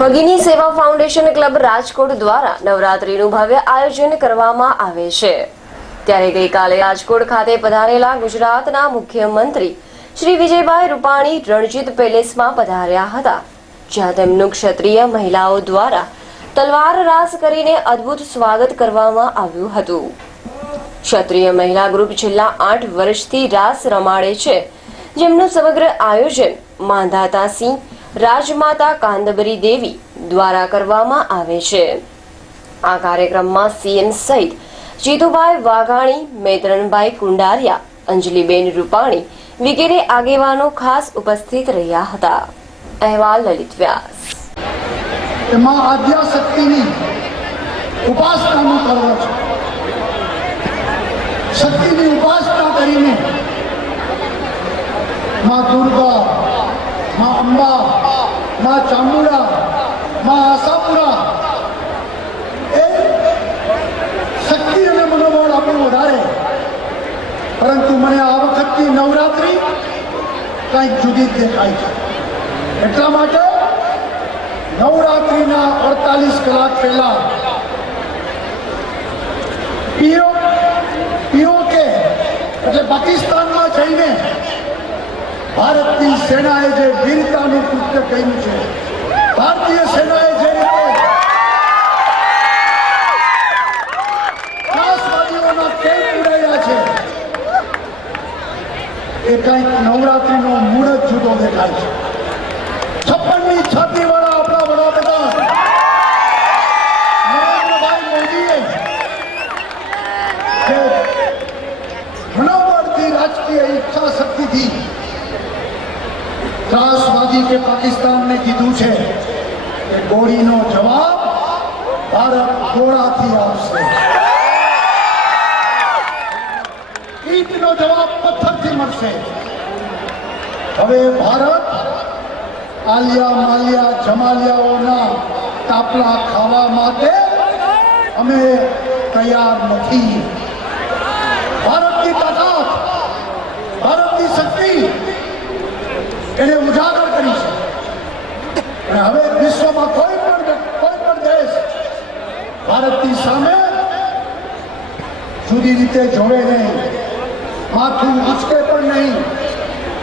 ભગીની સેવા foundation club Rajkot દ્વારા નવરાત્રીનું ભવ્ય આયોજન કરવામાં આવે છે. ત્યારે ગઈકાલે રાજકોટ ખાતે પધારેલા ગુજરાતના મુખ્યમંત્રી શ્રી વિજયભાઈ રૂપાણી રણજીત પેલેસમાં પધાર્યા હતા, જ્યાં તેમનું ક્ષત્રિય મહિલાઓ દ્વારા તલવાર રાસ કરીને અદ્ભુત સ્વાગત કરવામાં આવ્યું હતું. ક્ષત્રિય મહિલા ગ્રુપ છેલ્લા આઠ વર્ષથી રાસ રમાડે છે. જેમનું સમગ્ર આયોજન માંધાતા સિંહ રાજમાતા કાંદબરી દેવી દ્વારા કરવામાં આવે છે. આ કાર્યક્રમમાં સીએમ સહિત જીતુભાઈ વાઘાણી, મેત્રણભાઈ કુંડારિયા, અંજલિબેન રૂપાણી વગેરે આગેવાનો ખાસ ઉપસ્થિત રહ્યા હતા. અહેવાલ લલિત વ્યાસ. એમાં આદ્યાશક્તિની ઉપાસનાનું પર્વ છે. શક્તિની ઉપાસના કરીને માં દુર્ગા, માં અંબા માં ચામુંડા માં આશાપુરા એ શક્તિ અને મનોબળ આપણું વધારે પરંતુ મને આ વખતની નવરાત્રિ કંઈક જુદી દેખાય છે એટલા માટે નવરાત્રિના અડતાલીસ કલાક પહેલા પીઓ પીઓકે એટલે પાકિસ્તાનમાં જઈને ભારતની સેનાએ જે વીરતાનું કૃત્ય કર્યું છે, ભારતીય સેનાએ જે રીતે ત્રાસવાદીઓના કેમ્પ નવરાત્રિનો મૂળ જ જુદો દેખાય છે. છપ્પનની છાતી ત્રાસવાદી કે પાકિસ્તાનને કીધું છે કે ગોળીનો જવાબ ભારત ગોળાથી આપશે. ઈંટનો જવાબ પથ્થરથી મળશે. હવે ભારત આલિયા માલિયા જમાલિયાઓના તાપલા ખાવા માટે અમે તૈયાર નથી. ભારતની તાકાત, ભારતની શક્તિ એને ઉજાગર કરી છે અને હવે વિશ્વમાં કોઈ પણ કોઈ પણ દેશ ભારતની સામે જુદી રીતે જોવે નહીં માથું ઉચકે પણ નહીં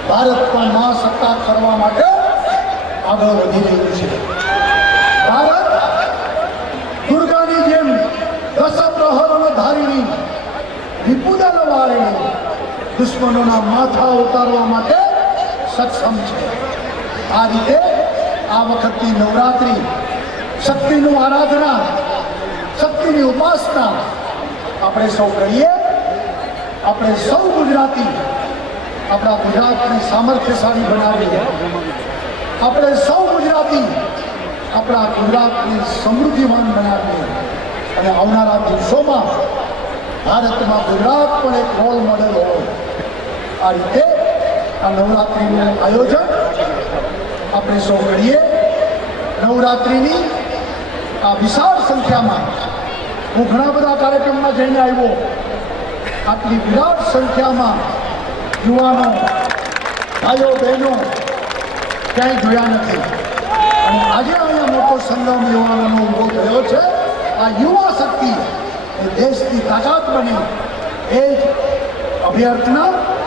ભારત પણ મહાસત્તા કરવા માટે આગળ વધી રહ્યું છે ભારત દુર્ગાની જેમ દસ પ્રહરોનો ધારીની વિપુદાનો વાળીની દુશ્મનોના માથા ઉતારવા માટે સક્ષમ છે. આ રીતે આ વખતની નવરાત્રિ, શક્તિનું આરાધના, શક્તિની ઉપાસના આપણે સૌ કરીએ. આપણે સૌ ગુજરાતી આપણા ગુજરાતને સામર્થ્યશાળી બનાવીએ. આપણે સૌ ગુજરાતી આપણા ગુજરાતને સમૃદ્ધિમાન બનાવીએ. અને આવનારા દિવસોમાં ભારતમાં ગુજરાત પણ એક રોલ મોડેલ હોય. આ રીતે આ નવરાત્રિનું આયોજન. આપણે સૌ કરીએ નવરાત્રિની આ વિશાળ સંખ્યામાં હું ઘણા બધા કાર્યક્રમમાં જઈને આવ્યો. આટલી વિરાટ સંખ્યામાં યુવાનો, ભાઈઓ, બહેનો ક્યાંય જોયા નથી. અને આજે અહીંયા મોટો સંગમ યુવાનોનો ઊભો થયો છે. આ યુવા શક્તિ એ દેશની તાકાત બની એ અભ્યર્થના